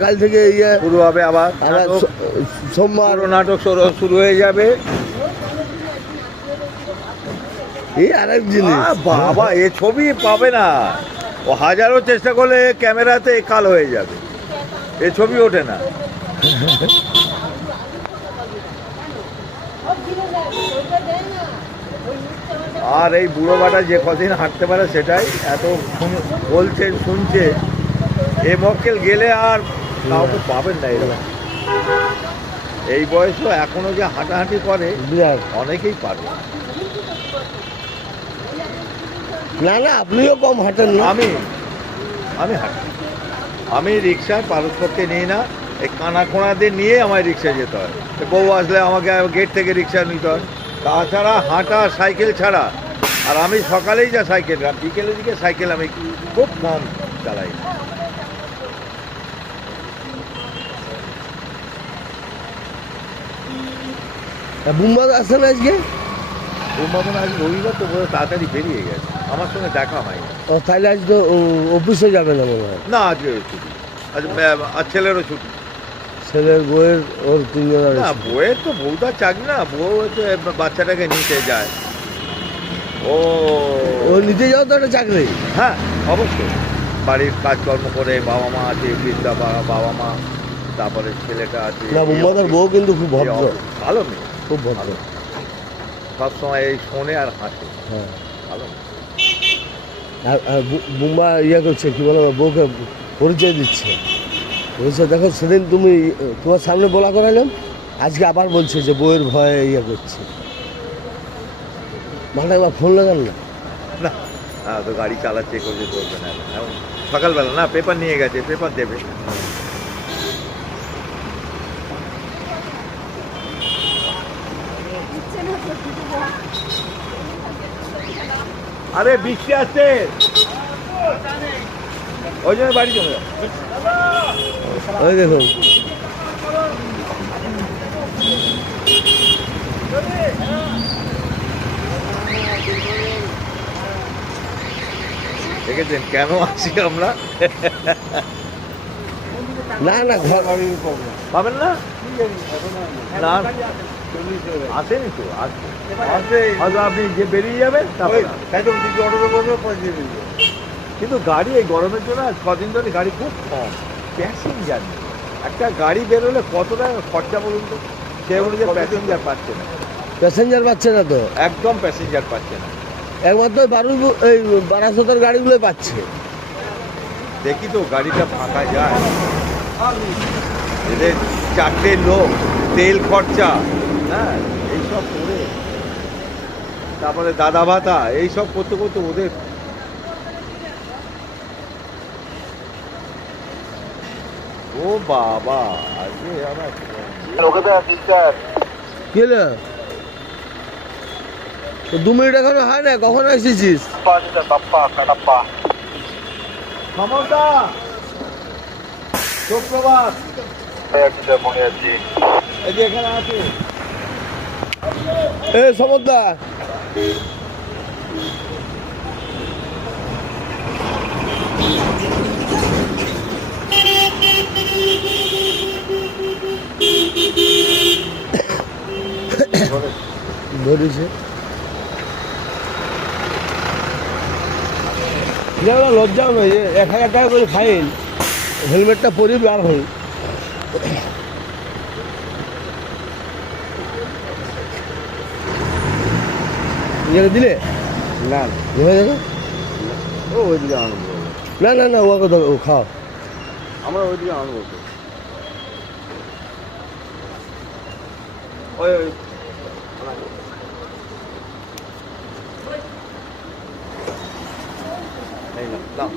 কাল থেকে ইয়ে শুরু হবে আবার সোমবার নাটক শুরু হয়ে যাবে। এই আরেক জিনিস। বাবা এ ছবি পাবে না। ও হাজারো চেষ্টা করলে ক্যামেরাতে কাল হয়ে যাবে। এ ছবি ওঠে না। আর এই বুড়ো বাটা যে কদিন হাঁটতে পারে সেটাই এত বলছে শুনছে। এ মক্কেল গেলে আর কাউকে পাবেন না এরকম। এই বয়সও এখনও যে হাঁটাহাঁটি করে অনেকেই পারবে না। না আপনিও কম হাঁটেন না। আমি আমি হাঁটি। আমি রিক্সায় পারস্পরকে নিই না এই কানা খোঁড়াদের নিয়ে আমায় রিক্সায় যেতে হয়। তো বউ আসলে আমাকে গেট থেকে রিক্সা নিতে হয়। তাছাড়া হাঁটা সাইকেল ছাড়া আর আমি সকালেই যা সাইকেল বিকেলের দিকে সাইকেল আমি খুব কম চালাই। বুম্বাদ আসছে না আজকে? উন্মাদন আজ রবিবার তো বোধহয় তাড়াতাড়ি বেরিয়ে গেছে। আমার সঙ্গে দেখা হয়নি। ও তাহলে আজ তো অফিসে যাবে না মনে হয়? না আজকে ছুটি। আজ আজ ছেলেরও ছুটি। ছেলের বউয়ের ওর তিনজনের না বউয়ের তো বউটা চাকরি না বউ হচ্ছে বাচ্চাটাকে নিতে যায়। ও। ও নিজে যাও তো একটা চাকরি? হ্যাঁ অবশ্যই। বাড়ির কাজকর্ম করে বাবা মা আছে বৃদ্ধা বাবা মা তারপরে ছেলেটা আছে। না বুম্বাদার বউ কিন্তু খুব ভদ্র। ভালো মেয়ে। খুব ভদ্র। সবসময় এই শোনে আর হাসে। হ্যাঁ। ভালো। আর বুম্বা ইয়ে করছে কি বলো বউকে পরিচয় দিচ্ছে। বলছে দেখো সেদিন তুমি তোমার সামনে বলা করালাম আজকে আবার বলছে যে বউয়ের ভয়ে ইয়ে করছে। মাঠে একবার ফোন লাগান না। না তো গাড়ি চালাচ্ছে করছে চলবে না। সকালবেলা না পেপার নিয়ে গেছে পেপার দেবে। আরে বৃষ্টি আসছে। ওই জন্য বাড়ি চলে ওই দেখুন দেখেছেন কেন আসি আমরা? না না ঘর পাবেন না? না। আসেনি তো আসবে। হয়তো আপনি যে বেরিয়ে যাবেন তারপর কিন্তু গাড়ি এই গরমের জন্য আজ কদিন ধরে গাড়ি খুব কম প্যাসেঞ্জার নেই। একটা গাড়ি বেরোলে কত টাকা খরচা বলুন তো? সে অনুযায়ী প্যাসেঞ্জার পাচ্ছে না। প্যাসেঞ্জার পাচ্ছে না তো? একদম প্যাসেঞ্জার পাচ্ছে না। একমাত্র বারুই এই বারাসতের গাড়িগুলোই পাচ্ছে। দেখি তো গাড়িটা ফাঁকা যায়। এদের চারটে লোক তেল খরচা। হ্যাঁ এইসব করে। তারপরে দাদা ভাতা এইসব করতে করতে ওদের ও বাবা আজকে আমার কি দু মিনিট এখনও হয় না কখন এসেছিস? ক্ষমতা সুপ্রভাত। এই যে এখানে আছে। এ সমদ্দা লজ্জাও নয় এক হাজার টাকা করে ফাইন হেলমেটটা পরি বার হই ইয়ে দিলে? না। ভেবে দেখো ও ওইদিকে আনব। না না না ওকে দাও ও খাও। আমরা ওইদিকে আনব ওই ওই।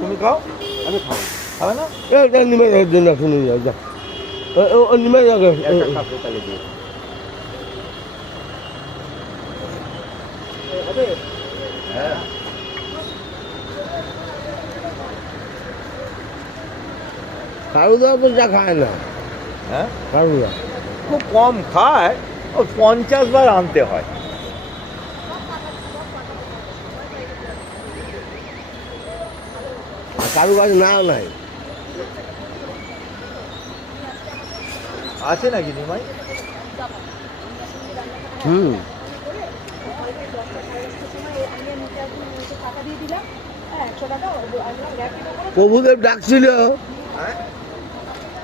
তুমি খাও আমি খাব। খাবে না? নিমে যাওয়ার জন্য শুনে যাও যা ও নিমে যাও গে। একটা খাব তাহলে দিয়ে হ্যাঁ। তো যা খায় না। হ্যাঁ? খুব কম খায় ও পঞ্চাশ বার আনতে হয়। কারু কাছে না নাই আছে নাকি নিমাই? হুম। প্রভুদেব ডাকছিল। হ্যাঁ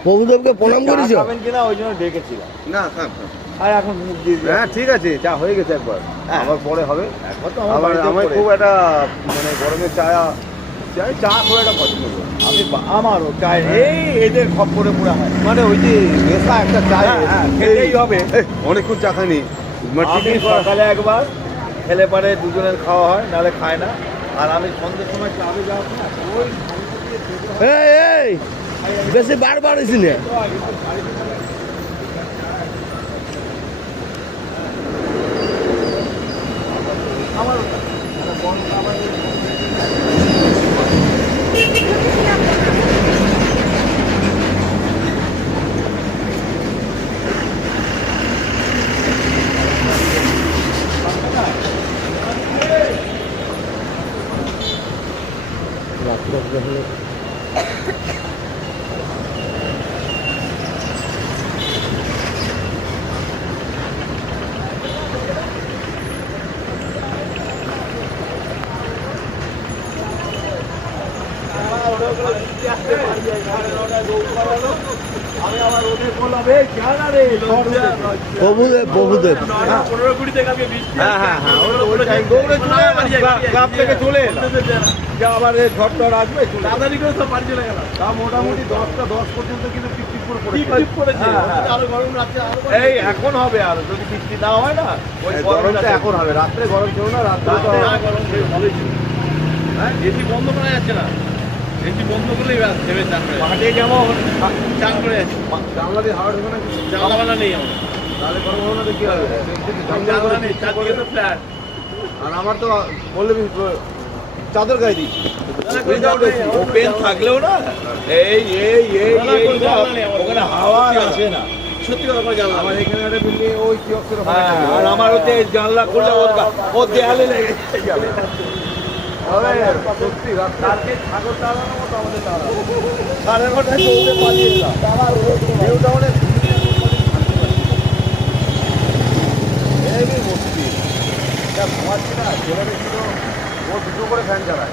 প্রভুদেবকে প্রণাম চা করেছ? খাবেন কিনা ওই জন্য ডেকেছিলাম না থাক থাক। আর এখন মুখ দিয়ে হ্যাঁ ঠিক আছে চা হয়ে গেছে একবার। হ্যাঁ। আবার পরে হবে। একবার তো আমার আমার করে। খুব একটা মানে গরমের চা চাই চা খুব একটা পছন্দ করি আমি আমারও চাই এই এদের খপ্পরে পুরো হয়। মানে ওই যে নেশা একটা হ্যাঁ, হ্যাঁ, খেতেই হবে। অনেকক্ষণ চা খাইনি। মানে সকালে একবার খেলে পারে দুজনের খাওয়া হয় নাহলে খায় না। আর আমি সন্ধ্যের সময় ক্লাবে যাওয়া না ওই এই বেশি বারবার এসি না? আমার আমি আবার ওদের বললাম এই জানা রে প্রভুদেব প্রভুদেব হ্যাঁ হ্যাঁ হ্যাঁ ওই ওই টাইম দৌড়ে এলাম, ক্লাব- ক্লাব থেকে চলে আবার এই ঝড় টড় আসবে চলে এলাম। তা মোটামুটি দশটা দশ পর্যন্ত কিন্তু টিপ করে পড়েছে। হ্যাঁ, হ্যাঁ। এই এখন হবে আর যদি বৃষ্টি না হয় না ওই গরমটা এখন হবে রাত্রে গরম ছিল না রাত্রে তো রাত্রে বন্ধ করা যাচ্ছে না। এসি বন্ধ করলেই ভেবে চান করে। মাঠে চান করে জানলা দিয়ে হাওয়া ঢোকে না জানলা বানা নেই আমার। তাহলে গরম হবে না তো কি হবে? জানলা নেই চারদিকে তো ফ্ল্যাট। আর আমার তো বললে চাদর গায়ে দিই। ওপেন থাকলেও না? এই এই ওখানে হাওয়া আসে না। সত্যি কথা জানলা আমার এখানে একটা বিল্ডিং ওই কি হ্যাঁ, আর আমার হচ্ছে জানলা খুললে ওর দেয়ালে লেগে যাবে। সাড়ে নটায় চলতে পালিয়ে এলাম ঢেউটা অনেক হেভি মুশকিল যা ঘুমাচ্ছি না ছেলে দেখছিল ও দুটো করে ফ্যান চালায়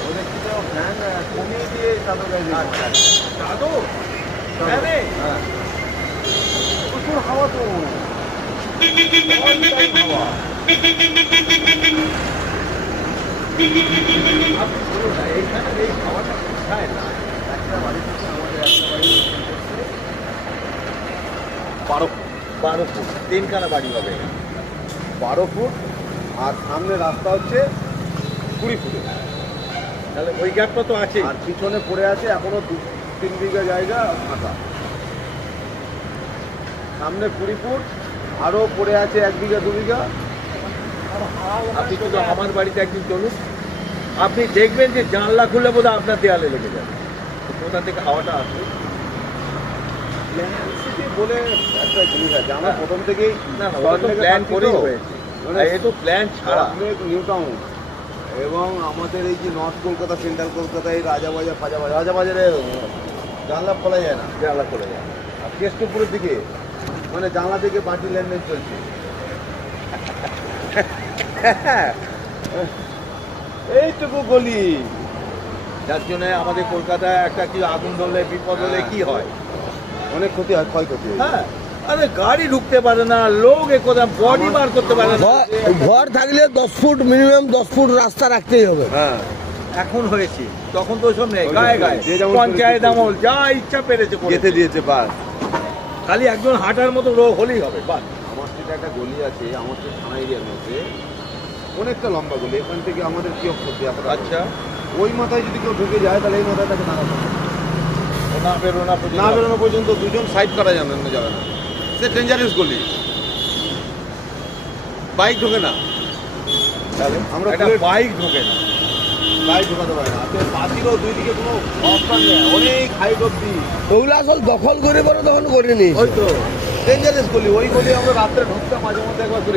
ও দেখছিল ফ্যান কমিয়ে দিয়ে চাদর গায়ে। চাদর? হ্যাঁ প্রচুর হাওয়া তো হাওয়া। বারো বারো ফুট তিনখানা বাড়ি হবে। বারো ফুট, আর সামনে রাস্তা হচ্ছে কুড়ি ফুটে। তাহলে ওই গ্যাপটা তো আছে আর পিছনে পড়ে আছে এখনও দু, তিন বিঘা জায়গা ফাঁকা। সামনে কুড়ি ফুট, আরও পড়ে আছে এক বিঘা, দু বিঘা। আপনি শুধু আমার বাড়িতে একদিন চলুন। আপনি দেখবেন যে জানলা খুলে বোধ আপনার দেয়ালে লেগে যাবে। কোথা থেকে হাওয়াটা আসবে? প্ল্যান বলে একটা জিনিস আছে আমরা। প্রথম থেকেই না না ওটা তো প্ল্যান করেই হয়েছে। মানে এ তো প্ল্যান ছাড়া। নিউ টাউন এবং আমাদের এই যে নর্থ কলকাতা সেন্ট্রাল কলকাতা এই রাজাবাজার ফাজাবাজার রাজাবাজারে জানলা খোলা যায় না। জানলা খুলে আর কেষ্টপুরের দিকে মানে জানলা থেকে বাটি লেনদেন চলছে। এইটুকু গলি যার জন্য আমাদের কলকাতায় একটা কি আগুন ধরলে বিপদ হলে কি হয়। অনেক ক্ষতি হয় ক্ষয়ক্ষতি হয়। হ্যাঁ। আরে গাড়ি ঢুকতে পারে না লোক বডি বার করতে পারে না। ঘর- থাকলে দশ ফুট মিনিমাম দশ ফুট রাস্তা রাখতেই হবে। হ্যাঁ। এখন হয়েছে তখন তো সব নেই গায়ে গায়ে। পঞ্চায়েত আমল যা ইচ্ছা পেরেছে যেতে দিয়েছে বাস। খালি একজন হাঁটার মতো রোগ হলেই হবে বাস। স্ট্রিটে একটা গলি আছে আমার স্ট্রিট থানা এরিয়ার মধ্যে। অনেকটা লম্বা গলি এখান থেকে আমাদের কি করতে আচ্ছা। ওই মাথায় যদি কেউ ঢুকে যায় তাহলে এই মাথায় তাকে দাঁড়াতে না না বেরোনো পর্যন্ত দুজন সাইড করা যাবে না যাবে না। সে ডেঞ্জারাস গলি। বাইক ঢোকে না। তাহলে? আমরা একটা বাইক ঢোকে না। বাইক ঢোকাতে পারে না। পাতিরও দুই দিকে কোনো অপশন নেই। অনেক হাইট অব্দি আসল দখল করে বড় তখন করে নিয়েছে। ওই তো ডেঞ্জারাস গলি। ওই গলি আমরা রাত্রে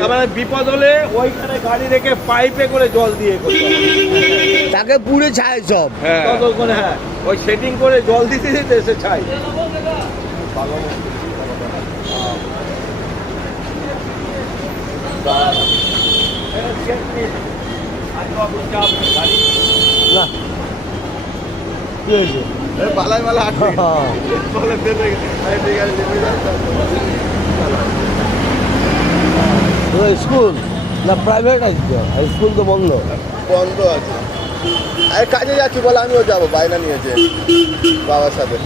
মানে বিপদ হলে ওইখানে গাড়ি রেখে পাইপে করে জল দিয়ে করতে তাকে পুড়ে ছায় সব। হ্যাঁ। হ্যাঁ। ওই সেটিং করে জল দিতে দিতে এসে ছাই না কি হয়েছে পালায় পালা আটকে। বলে দেবে ঠিক আছে নেমে যাও তোমার স্কুল? না প্রাইভেট আজকে স্কুল তো বন্ধ। বন্ধ আছে। আরে কাজে যাচ্ছি বলে? আমিও যাব বাইনা নিয়েছে বাবার সাথে।